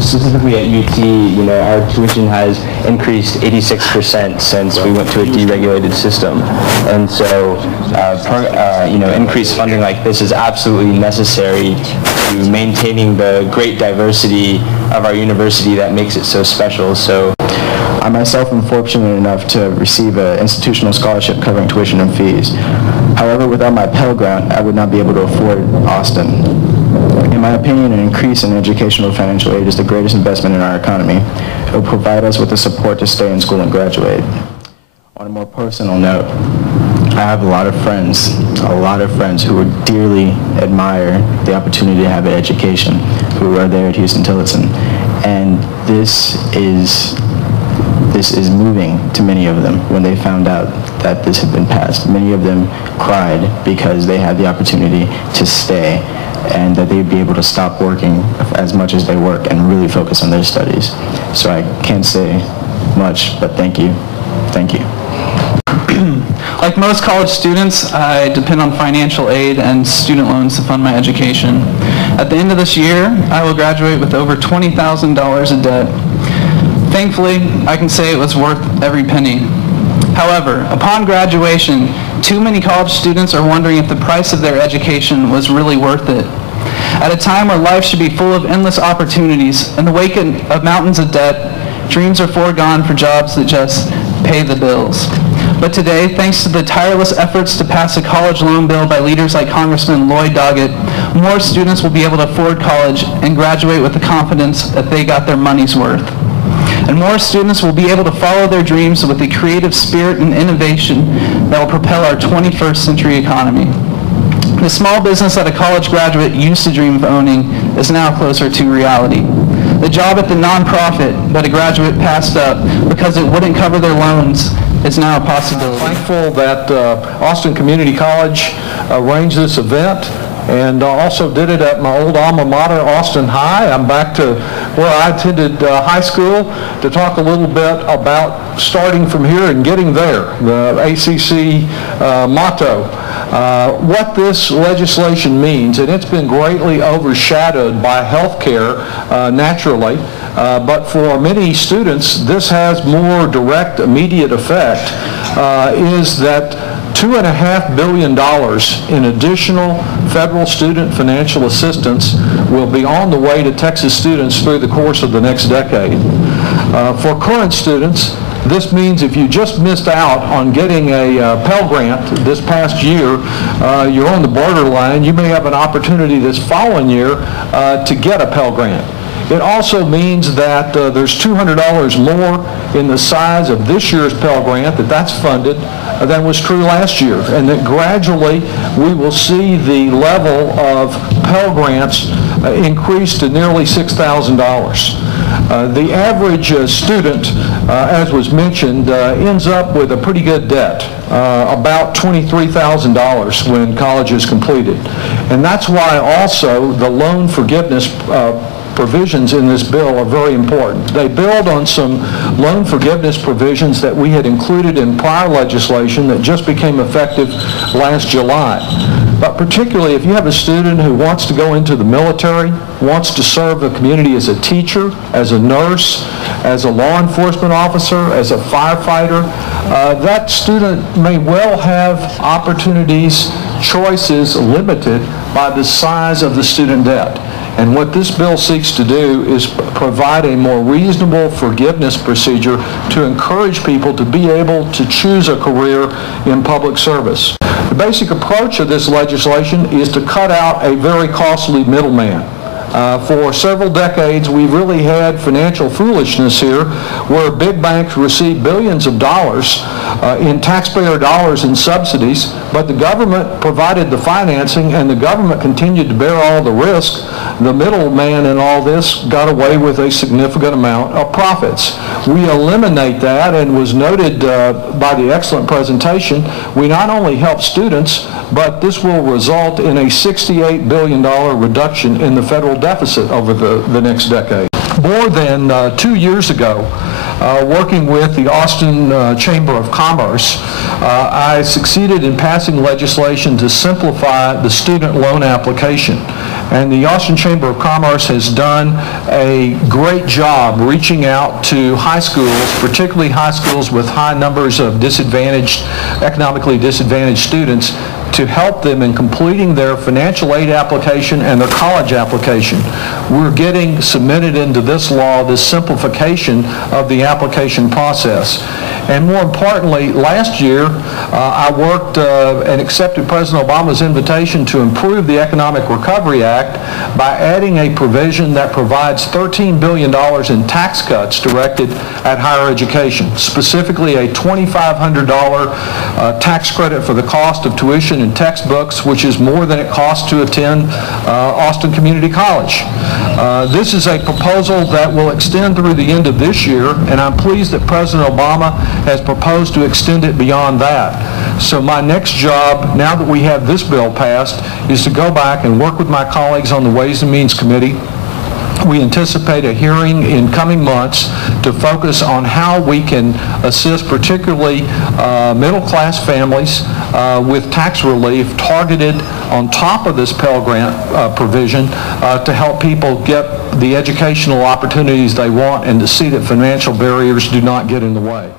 Specifically at UT, our tuition has increased 86% since we went to a deregulated system. And so, increased funding like this is absolutely necessary to maintaining the great diversity of our university that makes it so special. So, I myself am fortunate enough to receive an institutional scholarship covering tuition and fees. However, without my Pell Grant, I would not be able to afford Austin. In my opinion, an increase in educational financial aid is the greatest investment in our economy. It will provide us with the support to stay in school and graduate. On a more personal note, I have a lot of friends who would dearly admire the opportunity to have an education, who are there at Huston Tillotson. And this is moving to many of them when they found out that this had been passed. Many of them cried because they had the opportunity to stay and that they'd be able to stop working as much as they work and really focus on their studies. So I can't say much, but thank you. Thank you. Like most college students, I depend on financial aid and student loans to fund my education. At the end of this year, I will graduate with over $20,000 in debt. Thankfully, I can say it was worth every penny. However, upon graduation, too many college students are wondering if the price of their education was really worth it. At a time where life should be full of endless opportunities, in the wake of mountains of debt, dreams are foregone for jobs that just pay the bills. But today, thanks to the tireless efforts to pass a college loan bill by leaders like Congressman Lloyd, Doggett, more students will be able to afford college and graduate with the confidence that they got their money's worth. And more students will be able to follow their dreams with the creative spirit and innovation that will propel our 21st century economy. The small business that a college graduate used to dream of owning is now closer to reality. The job at the nonprofit that a graduate passed up because it wouldn't cover their loans is now a possibility. I'm thankful that Austin Community College arranged this event and also did it at my old alma mater, Austin High. I'm back to where I attended high school to talk a little bit about starting from here and getting there, the ACC motto. What this legislation means, and it's been greatly overshadowed by healthcare naturally, but for many students this has more direct immediate effect, is that $2.5 billion in additional federal student financial assistance will be on the way to Texas students through the course of the next decade. For current students, this means if you just missed out on getting a Pell Grant this past year, you're on the borderline. You may have an opportunity this following year to get a Pell Grant. It also means that there's $200 more in the size of this year's Pell Grant that's funded than was true last year, and that gradually we will see the level of Pell Grants increase to nearly $6,000. The average student, as was mentioned, ends up with a pretty good debt, about $23,000 when college is completed. And that's why also the loan forgiveness provisions in this bill are very important. They build on some loan forgiveness provisions that we had included in prior legislation that just became effective last July. But particularly if you have a student who wants to go into the military, wants to serve the community as a teacher, as a nurse, as a law enforcement officer, as a firefighter, that student may well have opportunities, choices limited by the size of the student debt. And what this bill seeks to do is provide a more reasonable forgiveness procedure to encourage people to be able to choose a career in public service. The basic approach of this legislation is to cut out a very costly middleman. For several decades, we've really had financial foolishness here where big banks receive billions of dollars in taxpayer dollars in subsidies, but the government provided the financing and the government continued to bear all the risk. The middleman in all this got away with a significant amount of profits. We eliminate that, and was noted by the excellent presentation, we not only help students, but this will result in a $68 billion reduction in the federal deficit over the next decade. More than 2 years ago, working with the Austin Chamber of Commerce, I succeeded in passing legislation to simplify the student loan application. And the Austin Chamber of Commerce has done a great job reaching out to high schools, particularly high schools with high numbers of economically disadvantaged students, to help them in completing their financial aid application and their college application. We're getting submitted into this law this simplification of the application process. And more importantly, last year I worked and accepted President Obama's invitation to improve the Economic Recovery Act by adding a provision that provides $13 billion in tax cuts directed at higher education, specifically a $2,500 tax credit for the cost of tuition and textbooks, which is more than it costs to attend Austin Community College. This is a proposal that will extend through the end of this year, and I'm pleased that President Obama has proposed to extend it beyond that. So my next job, now that we have this bill passed, is to go back and work with my colleagues on the Ways and Means Committee. We anticipate a hearing in coming months to focus on how we can assist particularly middle-class families with tax relief targeted on top of this Pell Grant provision to help people get the educational opportunities they want and to see that financial barriers do not get in the way.